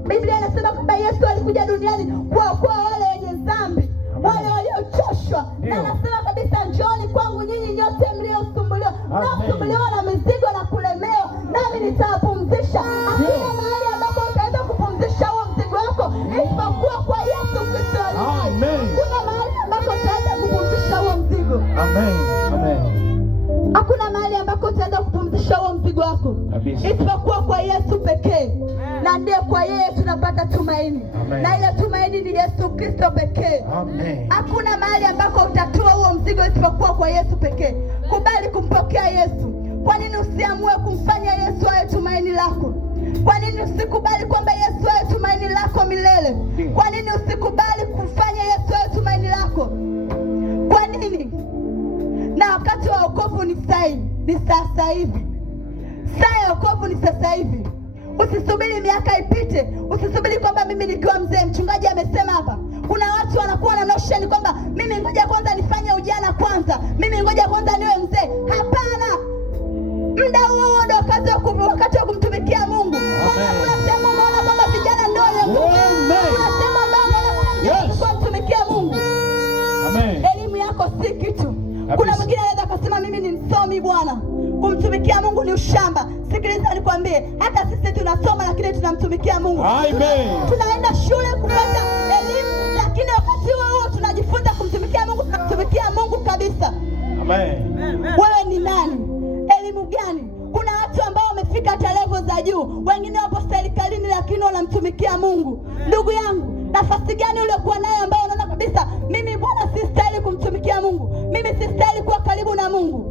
Biblia inasema kwamba Yesu alikuja duniani kuwaokoa wale wenye dhambi, wale waliochoshwa. Na anasema kabisa, njooni kwangu nyinyi nyote mliosumbuliwa, mnaosumbuliwa na mizigo na kulemewa, nami nitawapumzisha. Hakuna mahali ambako utaweza kupumzisha huo mzigo wako isipokuwa kwa Yesu Kristo. Kuna mahali ambako utaweza kupumzisha huo mzigo. Hakuna mahali ambako utaweza kupumzisha huo mzigo wako isipokuwa kwa Yesu pekee. Na ndiye kwa yeye tunapata tumaini. Na ile tumaini ni Yesu Kristo pekee. Hakuna mahali ambako utatoa huo mzigo isipokuwa kwa Yesu pekee. Kubali kumpokea Yesu. Kwa nini usiamue kumfanya Yesu awe tumaini lako? Kwa nini usikubali kwamba Yesu awe tumaini lako milele? Kwa nini usikubali kumfanya Yesu awe tumaini lako? Kwa nini tumaini, na wakati wa wokovu ni sasa hivi. Saa ya wokovu ni sasa hivi. Usisubiri miaka ipite, usisubiri kwamba mimi nikiwa mzee. Mchungaji amesema hapa, kuna watu wanakuwa na notion kwamba mimi ngoja kwanza nifanye ujana kwanza, mimi ngoja kwanza niwe mzee. Hapana, muda huo ndio wakati wa kumtumikia Mungu. Kuna sehemu unaona kwamba vijana ndio kuna sehemu ambayo kumtumikia Mungu. Amen. Elimu yako si kitu. Kuna mwingine anaweza kusema mimi ni msomi bwana, kumtumikia Mungu ni ushamba. Sikiliza nikwambie, hata sisi tunasoma lakini tunamtumikia Mungu. Amen. Tunaenda shule kupata elimu, lakini wakati huo tunajifunza kumtumikia Mungu, tunamtumikia Mungu kabisa. Amen. Wewe ni nani? Elimu gani? Kuna watu ambao wamefika hata level za juu, wengine wapo serikalini lakini wanamtumikia Mungu. Ndugu yangu, nafasi gani uliokuwa nayo ambayo unaona kabisa mimi bwana sistahili kumtumikia Mungu, mimi sistahili kuwa karibu na Mungu?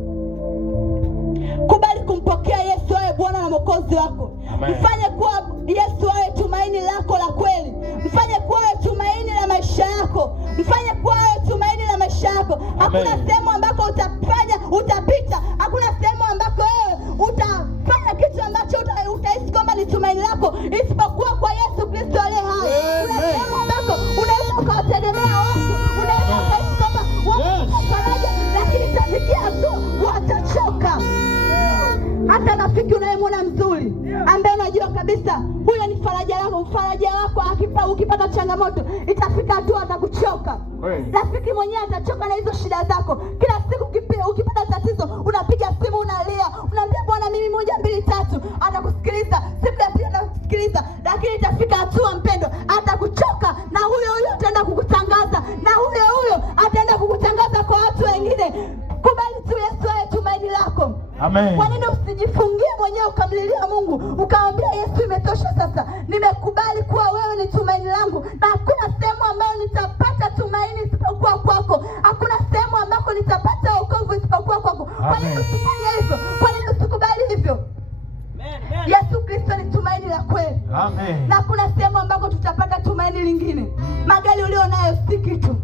Kubali kumpokea Yesu awe Bwana na Mwokozi wako. Amen. Mfanye kuwa Yesu awe tumaini lako la kweli. Mfanye kuwa tumaini la maisha yako. Mfanye kuwa tumaini la maisha yako. Hakuna sehemu ambako utapita. Hakuna sehemu ambako wewe utafanya kitu ambacho utahisi kwamba ni tumaini lako isipokuwa kwa Yesu Kristo aliye hai. Kuna sehemu ambako unaweza ukawategemea watu, unaweza ukahisi kwamba faraja, lakini itafikia tu watachoka. Hata rafiki unayemwona mzuri ambaye unajua kabisa huyo ni faraja wako, ukipata changamoto itafika tu atakuchoka. Rafiki mwenyewe atachoka na hizo shida zako. Kila siku ukipata tatizo unapiga simu, unalia, unaambia Bwana mimi 1 2 3, atakusikiliza. Siku ya pili atakusikiliza, lakini itafika hatua mpendo atakuchoka, na huyo ataenda kukutangaza, na huyo ataenda kukutangaza kwa watu wengine. Kubali tu Yesu awe tumaini lako. Amen. Kwa nini usijifungie mwenyewe ukamlilia Mungu, ukamwambia Yesu imetosha sasa, nimekubali kuwa wewe ni tumaini langu, na hakuna sehemu ambayo nitapata tumaini isipokuwa kwako. Hakuna sehemu ambako nitapata wokovu isipokuwa kwako. Kwa nini usifanye hivyo? Kwa nini usikubali hivyo? Yesu Kristo ni tumaini la kweli. Amen. Na kuna sehemu ambako tutapata tumaini lingine. Magari ulionayo si kitu.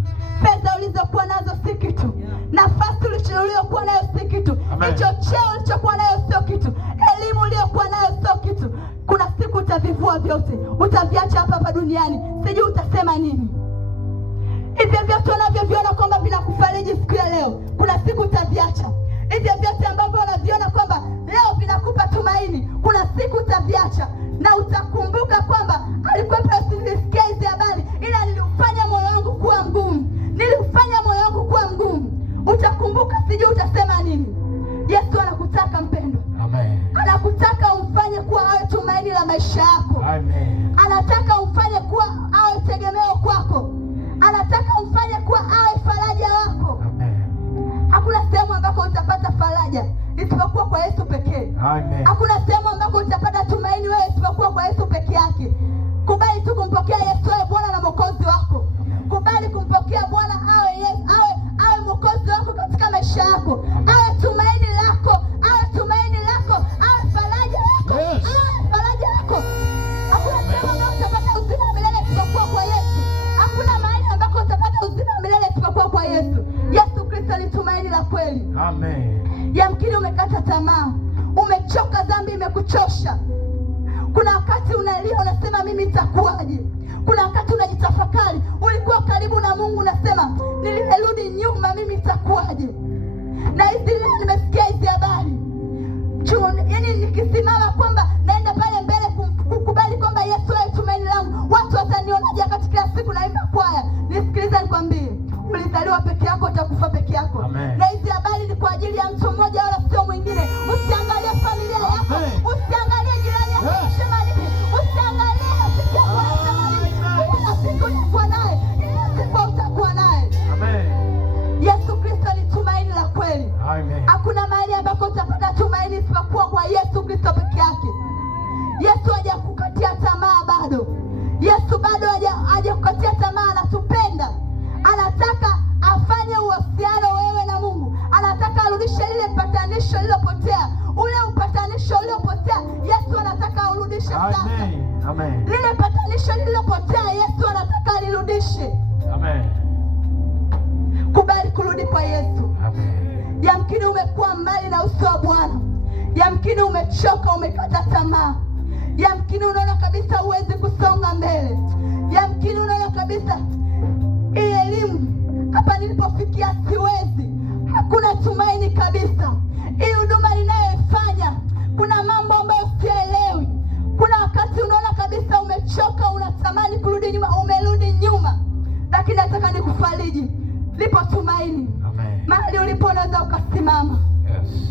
Pesa ulizokuwa nazo si kitu. Nafasi uliyokuwa nayo si kitu. Hicho cheo ulichokuwa nayo sio kitu. Elimu uliyokuwa nayo sio kitu. Kuna siku utavivua vyote, utaviacha hapa duniani. Sijui utasema nini. Hivyo vyote unavyoviona kwamba vinakufariji siku ya leo, kuna siku utaviacha. Hivyo vyote ambavyo unaviona kwamba leo vinakupa tumaini, kuna siku utaviacha, na utakumbuka kwamba alikuwa nilisikia hizi habari ila niliufanya moyo wangu kuwa mgumu. Utakumbuka, sijui utasema nini. Yesu anakutaka mpendo. Amen. Anakutaka umfanye kuwa awe tumaini la maisha yako. Amen. Anataka umfanye kuwa awe tegemeo kwako. Anataka umfanye kuwa awe faraja wako. Amen. Hakuna sehemu ambako utapata faraja isipokuwa kwa Yesu pekee. Amen. Hakuna sehemu ambako utapata tumaini wewe isipokuwa kwa Yesu pekee yake. Kubali tu kumpokea Yesu awe Bwana na Mwokozi wako. Kubali kumpokea Bwana awe Mwokozi wako katika maisha yako. Awe tumaini lako, awe faraja yako. Yes. Awe faraja yako. Hakuna sehemu ambako utapata uzima wa milele isipokuwa kwa Yesu. Hakuna mahali ambako utapata uzima wa milele isipokuwa kwa Yesu. Yesu Kristo ni tumaini la kweli. Amen. Yamkini umekata tamaa, umechoka, dhambi imekuchosha. Kuna wakati unalia, unasema mimi nitakuwaje? Kuna wakati unajitafakari, ulikuwa karibu na Mungu, unasema nilirudi nyuma, mimi nitakuwaje? Na hizi leo nimesikia hizi habari. Yaani nikisimama kwamba naenda pale mbele kukubali kwamba Yesu awe tumaini langu, watu watanionaje wakati kila siku naimba kwaya? Nisikilize nikwambie, ulizaliwa peke yako, utakufa peke yako. Amen. Na hizi habari ni kwa ajili ya mtu mmoja wala sio mwingine. Usiangalie familia yako, usiangalie jirani yako anasema nini, usiangalie rafiki yako anasema nini. Kuna siku utakuwa naye, siku utakuwa naye. Amen. Yesu Kristo ni tumaini la kweli. Amen. Hakuna mahali ambako utapata tumaini isipokuwa kwa Yesu Kristo peke yake. Yesu hajakukatia tamaa bado. Yesu bado hajakukatia tamaa, anatupenda. Anataka afanye uhusiano wewe na Mungu. Anataka arudishe lile patanisho lililopotea. Ule upatanisho uliopotea, Yesu anataka arudishe sasa. Amen. Amen. Lile patanisho lililopotea, Yesu anataka alirudishe. Amen. Kubali kurudi kurudi kwa Yesu. Amen. Yamkini umekuwa mbali na uso wa Bwana. Yamkini umechoka, umekata tamaa. Yamkini unaona kabisa huwezi kusonga mbele. Yamkini unaona kabisa hii elimu hapa nilipofikia siwezi. Hakuna tumaini kabisa. Hii huduma ninayoifanya kuna mambo ambayo sielewi. Kuna wakati unaona kabisa umechoka, unatamani kurudi nyuma, umerudi nyuma. Lakini nataka nikufariji. Lipo tumaini. Amen. Mahali ulipo unaweza ukasimama. Yes.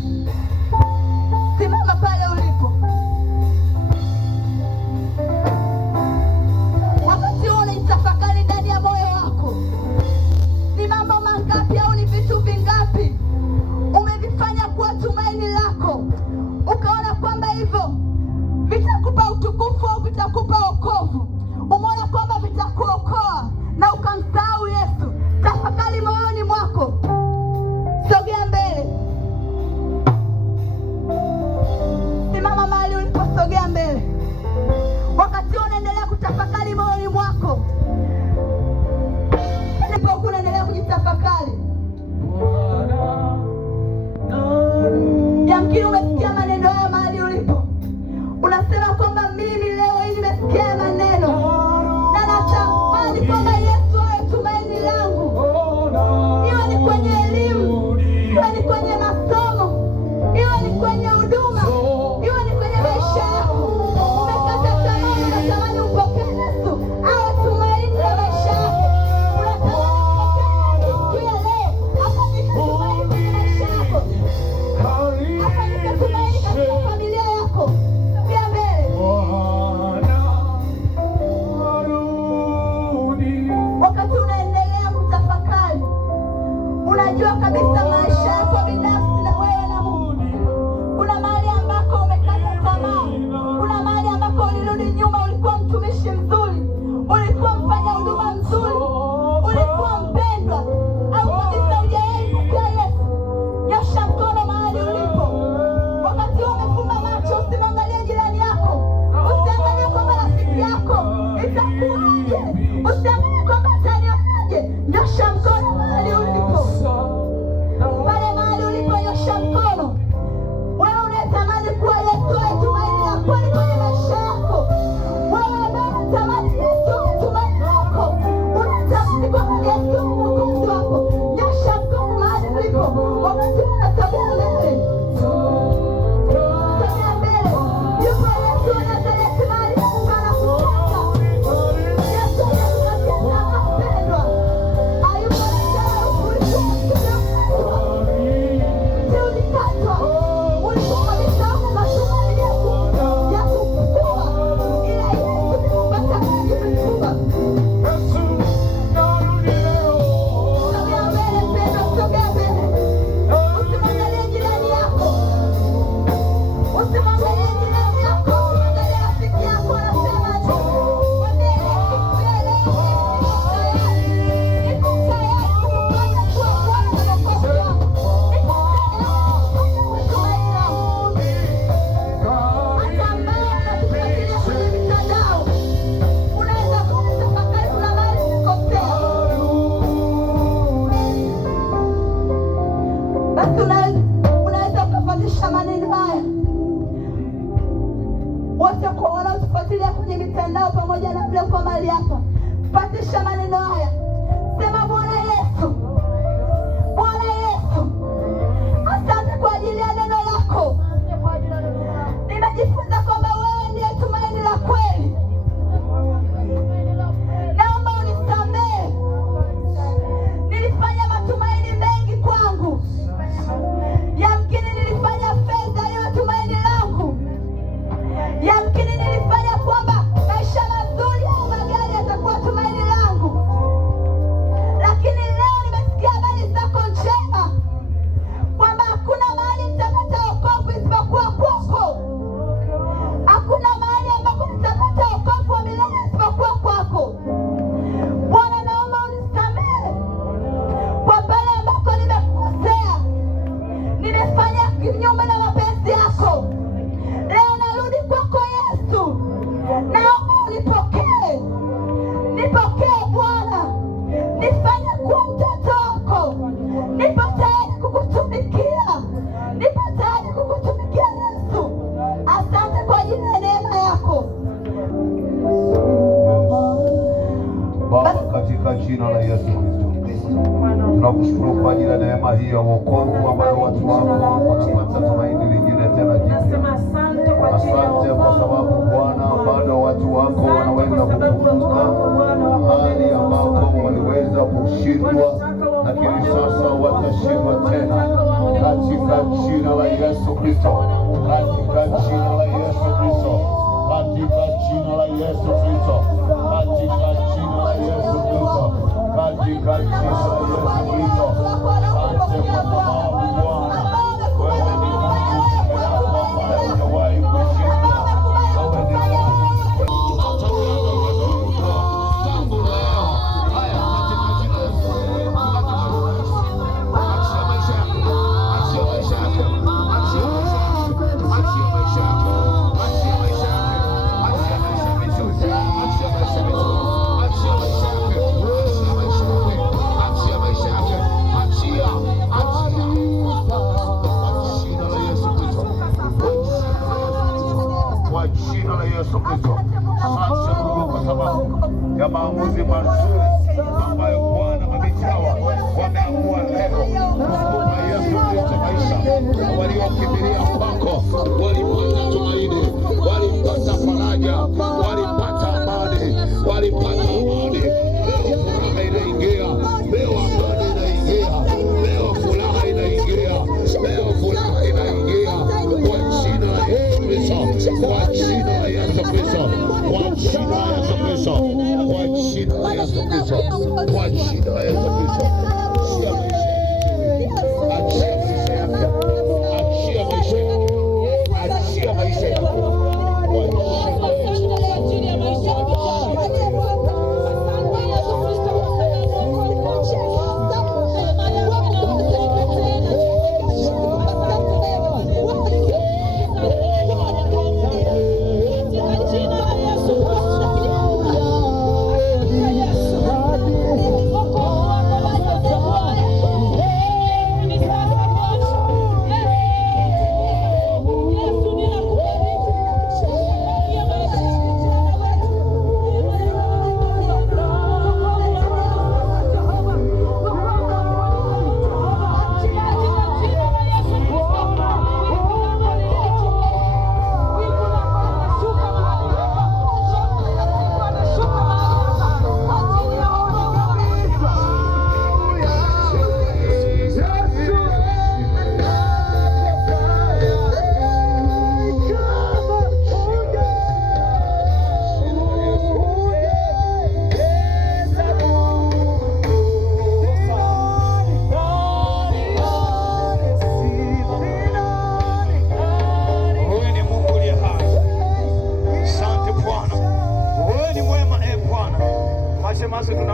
Simama pale ulipo. Wakati huo unaitafakari ndani ya moyo wako. Ni mambo mangapi au ni vitu vingapi umevifanya kuwa tumaini lako, ukaona kwamba hivyo vitakupa utukufu au vitakupa wokovu? Umeona kwamba vitakuokoa na ukamsahau Yesu. Tafakari moyoni mwako. Sogea mbele. Simama mahali uliposogea mbele. Wakati unaendelea kutafakari moyoni mwako, ndipo unaendelea kujitafakari. Yamkini umesikia maneno haya mahali ulipo. Unasema kwamba mimi leo hii nimesikia maneno na natamani kwamba Yesu awe tumaini langu. Iwe ni kwenye elimu, iwe ni kwenye masomo, iwe ni kwenye huduma, iwe ni kwenye maisha yako. Umekata tamaa, unatamani umpokee Yesu awe tumaini la maisha yako. Unatamani umpokee Yesu leo afanyike tumaini kwenye maisha yako, afanyike tumaini katika familia yako. Sogea mbele. Wakati unaendelea kutafakari, unajua kabisa maisha yako binafsi na wewe na Mungu. Kuna mahali ambako umekata tamaa. Kuna mahali ambako ulirudi nyuma. Ulikuwa mtumishi mzuri, ulikuwa mfanya huduma mzuri, ulikuwa mpendwa, au kabisa hujawahi kupokea Yesu. Nyosha mkono mahali ulipo. Wakati umefumba macho, usimwangalie jirani yako, usiangalie kwamba rafiki yako itakuwaje, usiangalie kwamba atanionaje. Nyosha mkono mahali ulipo. Pale mahali ulipo, nyosha mkono. Wewe unatamani kuwa Yesu awe tumaini la kweli kwenye maisha yako. Wewe ambaye unatamani Yesu awe tumaini lako, unatamani kwamba Yesu awe mwokozi wako, nyosha mkono mahali ulipo. Wakati unasogea mbele, sogea mbele. Yuko Yesu wa Nazareti mahali Mungu anakutaka. Yesu anakutaka mpendwa. Hayuko tena ulikuwa ulikatwa. Ulikuwa umesahau matumaini ya kukua. Ila Yesu amekupata kukua. Sogea mbele mpendwa, sogea mbele. Usimwangalie jirani yako. Usimwangalie jirani yako. Usimwangalie rafiki yako anasema tu. Mwambie Yesu, niko tayari kukufanya kuwa Bwana na Mwokozi wangu. Niko tayari kukufanya tumaini langu. Hata ambaye anatufuatilia kwenye mitandao, unaweza kutafakari kuna mahali umekosea. Basi unaweza ukafuatisha maneno haya. Wote kwa wanaotufuatilia kwenye mitandao pamoja na mlio kwa mahali hapa, fuatisha maneno haya. Sema, Bwana Yesu, Bwana Yesu, asante kwa ajili ya neno lako. Nimejifunza kwamba wewe ndiye tumaini la kweli. Naomba unisamehe. Nilifanya matumaini mengi kwangu. Yamkini nilifanya fedha iwe tumaini langu. Yamkini nilifanya kwamba maisha mazuri au magari yatakuwa tumaini langu. neema hii ya wokovu ambayo watu wako wanapata tumaini lingine tena jipya. Asante kwa sababu Bwana, bado watu wako wanaweza kukumbuka hali ambako waliweza kushindwa, lakini sasa watashindwa tena katika jina la Yesu Kristo, katika jina la Yesu Kristo, katika jina la Yesu Kristo, katika jina la Yesu Kristo, katika jina la Yesu Kristo. Asante kwa sababu Bwana, wewe ni Mungu ambaye hujawahi kushindwa. Wewe ni Mungu tangu leo. Haya, katika jina la Yesu, achia maisha yako, achia maisha yako, achia maisha yako, achia maisha yako, achia maisha yako, achia maisha vizuri, achia maisha vizuri, achia maisha yako, achia maisha yako, achia maisha yako, achia, achia. Jina la Yesu Kristo, kwa jina la Yesu Kristo. Asante Mungu kwa sababu ya maamuzi mazuri ambayo Bwana mabinti hawa wameamua leo kumpa Yesu Kristo maisha. Waliokimbilia kwako walipata tumaini, walipata faraja, walipata amani, walipata amani. Leo furaha inaingia, leo amani inaingia, leo furaha inaingia, leo furaha inaingia kwa jina la Yesu Kristo, kwa jina la Yesu Kristo, kwa jina la Yesu Kristo, kwa jina la Yesu Kristo, kwa jina la Yesu Kristo. Achia maisha yako, achia maisha yako, achia maisha yako, kwa jina la Yesu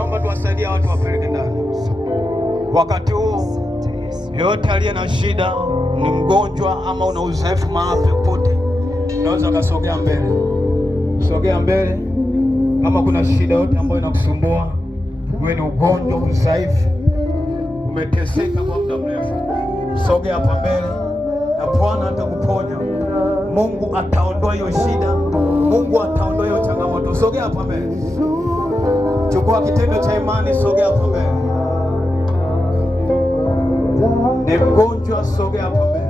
tunaomba tuwasaidie watu wapeleke ndani. Wakati huu yote aliye na shida, ni mgonjwa ama una uzoefu mahali popote, unaweza kasogea mbele. Sogea mbele. Kama kuna shida yote ambayo inakusumbua, wewe ni ugonjwa, udhaifu, umeteseka kwa muda mrefu, sogea hapa mbele na Bwana atakuponya. Mungu ataondoa hiyo shida, Mungu ataondoa hiyo changamoto. Sogea hapa mbele. Chukua kitendo cha imani, sogea hapa mbele. Ni mgonjwa, sogea hapa mbele.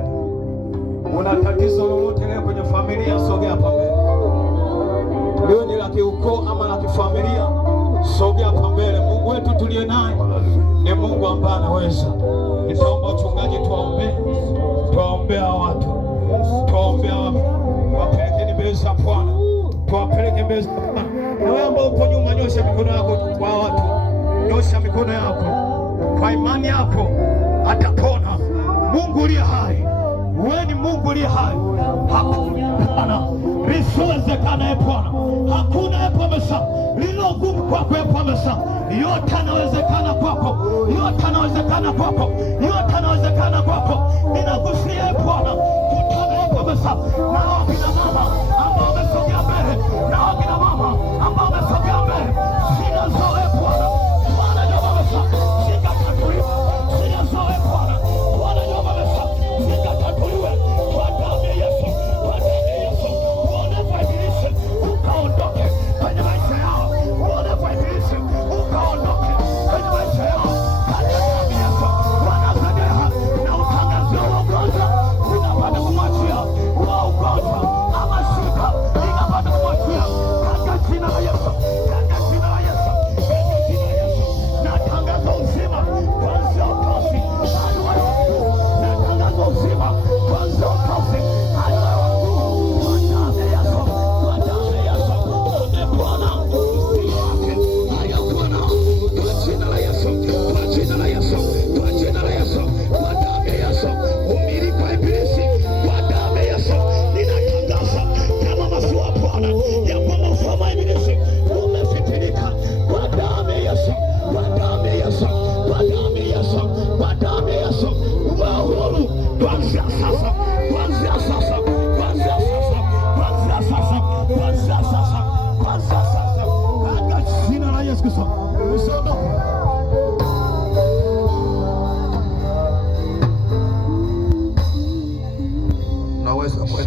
Una tatizo lolote leo kwenye familia, sogea hapa mbele. Leo ni la kiukoo ama la kifamilia, sogea hapa mbele. Mungu wetu tuliye naye ni Mungu ambaye anaweza. Nitaomba wachungaji tuwaombea watu, tuwaombea watu, wapelekeni mbele za Bwana, tuwapeleke mbele za Bwana. Na wewe ambao uko nyuma, nyosha mikono yako kwa watu, nyosha mikono yako kwa imani yako, atapona. Mungu uliye hai, wewe ni Mungu uliye hai. Hakuna lisiwezekana, Bwana. Hakuna Bwana lilo gumu kwako, Bwana. Yote yanawezekana kwako, yote yanawezekana kwako, yote yanawezekana kwako. Ninakusihi Bwana, kutana Bwana na wakina mama ambao wamesogea mbele, na wakina mama ambao wamesogea mbele. Sina zoe Bwana, Bwana ndio Bwana, sikatatuliwa. Sina zoe Bwana, Bwana ndio Bwana, sikatatuliwa. Kwa damu ya Yesu, kwa damu ya Yesu, Bwana fadhilishe, ukaondoke kwenye maisha yao. Bwana fadhilishe, ukaondoke kwenye maisha yao. Kwa damu ya Yesu, Bwana fadhilishe.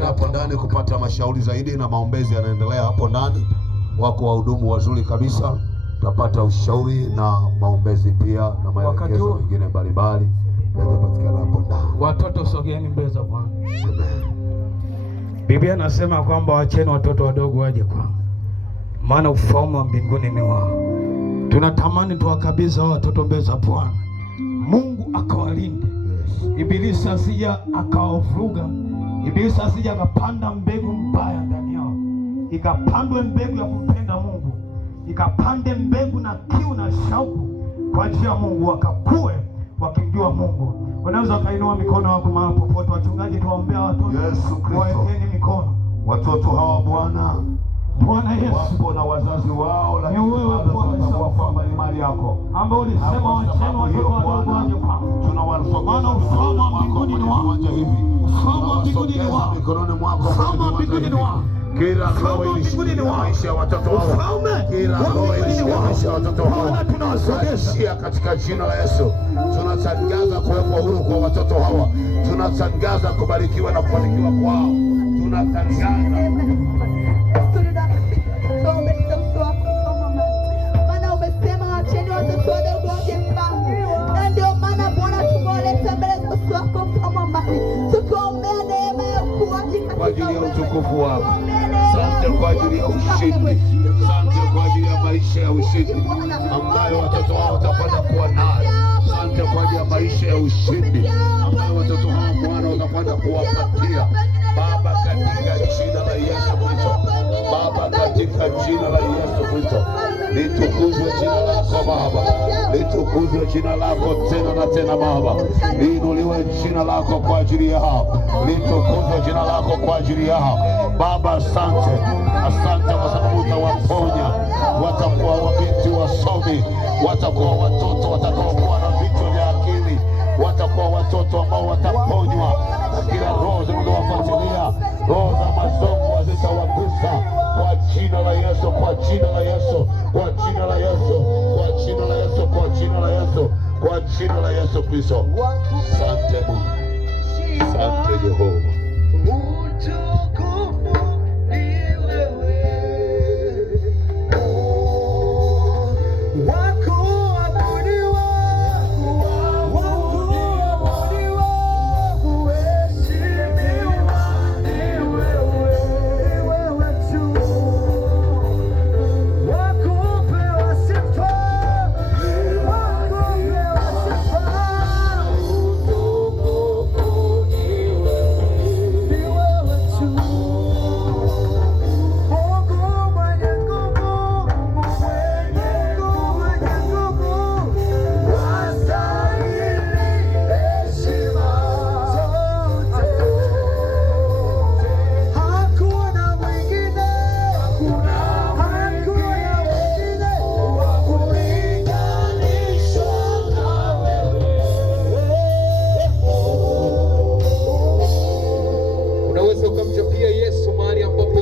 Twende hapo ndani kupata mashauri zaidi, na maombezi yanaendelea hapo ndani. Wako wahudumu wazuri kabisa, tutapata ushauri na maombezi pia na maelekezo mengine mbalimbali yanapatikana hapo ndani. Watoto sogeeni mbele za Bwana. Biblia nasema kwamba wacheni watoto wadogo waje kwangu, maana ufalme wa mbinguni ni wao. Tunatamani tuwakabidhi hao watoto mbele za Bwana, Mungu akawalinde. Ibilisi asija akawavuruga, Ibilisi asija akapanda mbegu mbaya ndani yao, ikapandwe mbegu ya kumpenda Mungu, ikapande mbegu na kiu na shauku kwa ajili ya Mungu, wakakue wakimjua Mungu. Unaweza kainua mikono wako mahali popote. Wachungaji, tuwaombea watoto. Yesu Kristo, wawekeni mikono watoto hawa Bwana. Bwana Yesu, wapo na wazazi wao, lakini wewe kwamba ni mali yako ambao ulisema wacheni watoto wadogo waje kwangu. Tunawasogeza ufalme wa mbinguni ni wao hivi. Ufalme wa mbinguni ni wao mikononi mwako. Ufalme wa mbinguni ni wao. Kila roho ilishika maisha ya watoto wao. Kila roho ilishika maisha ya watoto wao. Tunawasogeza katika jina la Yesu. Tunatangaza kuwekwa huru kwa watoto hawa. Tunatangaza kubarikiwa na kufanikiwa kwao. Tunatangaza maana umesema wacheni watoto wadogo waje kwangu, na ndio maana Bwana tumewaleta mbele za uso wako mfalme mbali, tukuombea neema ya ukuaji kwa ajili ya utukufu wako. Asante kwa ajili ya ushindi, asante kwa ajili ya maisha ya ushindi ambayo watoto hao watapata kuwa nayo. Asante kwa ajili ya maisha ya ushindi ambayo watoto hao Bwana watapata kuwapatia Baba, katika jina la Yesu Kristo. Baba, katika jina la Yesu Kristo, litukuzwe jina lako Baba, litukuzwe jina lako tena na tena Baba, liinuliwe jina lako kwa ajili yao, litukuzwe jina lako kwa ajili yao Baba. Asante, asante kwa sababu utawaponya, watakuwa wabinti wasomi, watakuwa watoto watakaokuwa na vichwa vya akili, watakuwa watoto ambao wataponywa na kila roho zinazowafuatilia, roho za mazongo hazitawagusa kwa jina la Yesu, kwa jina la Yesu, kwa jina la Yesu, kwa jina la Yesu, kwa jina la Yesu, kwa jina la Yesu Kristo. Asante Mungu, asante Jehova. Ukamchapia Yesu mahali ambapo